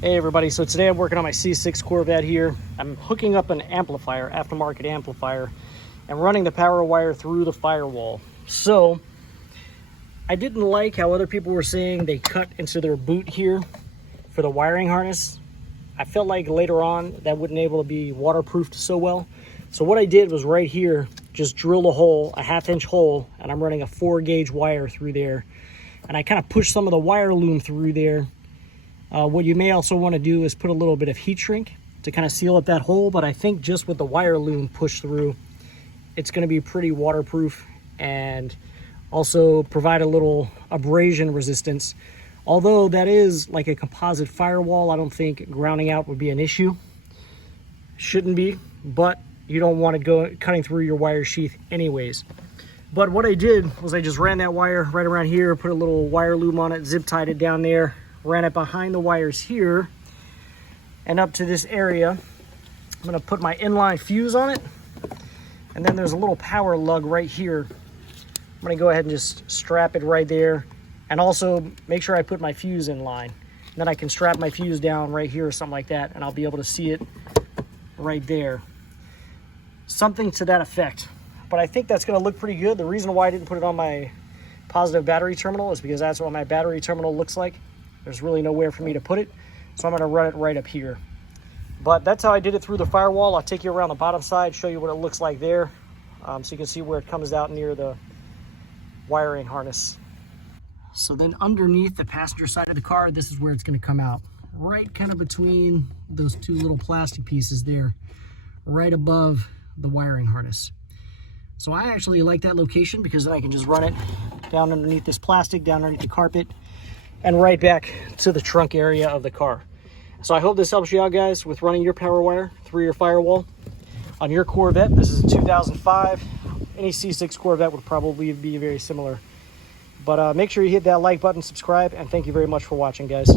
Hey everybody, so today I'm working on my C6 Corvette here. I'm hooking up an amplifier, aftermarket amplifier, and running the power wire through the Firewall. So, I didn't like how other people were saying they cut into their boot here for the wiring harness. I felt like later on that wouldn't able to be waterproofed so well. So what I did was right here, just drill a hole, a 1/2 inch hole, and I'm running a 4-gauge wire through there. And I kind of pushed some of the wire loom through there. What you may also want to do is put a little bit of heat shrink to kind of seal up that hole, but I think just with the wire loom pushed through, it's going to be pretty waterproof and also provide a little abrasion resistance. Although that is like a composite firewall, I don't think grounding out would be an issue. Shouldn't be, but you don't want to go cutting through your wire sheath anyways. But what I did was I just ran that wire right around here, put a little wire loom on it, zip tied it down there, ran it behind the wires here and up to this area. I'm going to put my inline fuse on it, and then there's a little power lug right here. I'm going to go ahead and just strap it right there, and also make sure I put my fuse in line. And then I can strap my fuse down right here or something like that, and I'll be able to see it right there. Something to that effect. But I think that's going to look pretty good. The reason why I didn't put it on my positive battery terminal is because that's what my battery terminal looks like. There's really nowhere for me to put it, so I'm going to run it right up here. But that's how I did it through the Firewall. I'll take you around the bottom side, show you what it looks like there, so you can see where it comes out near the wiring harness. So then underneath the passenger side of the car, this is where it's going to come out. Right kind of between those two little plastic pieces there, right above the wiring harness. So I actually like that location because then I can just run it down underneath this plastic, down underneath the carpet, and right back to the trunk area of the car. So I hope this helps you out, guys, with running your power wire through your Firewall on your Corvette. This is a 2005. Any C6 Corvette would probably be very similar. But make sure you hit that like button, subscribe, and thank you very much for watching, guys.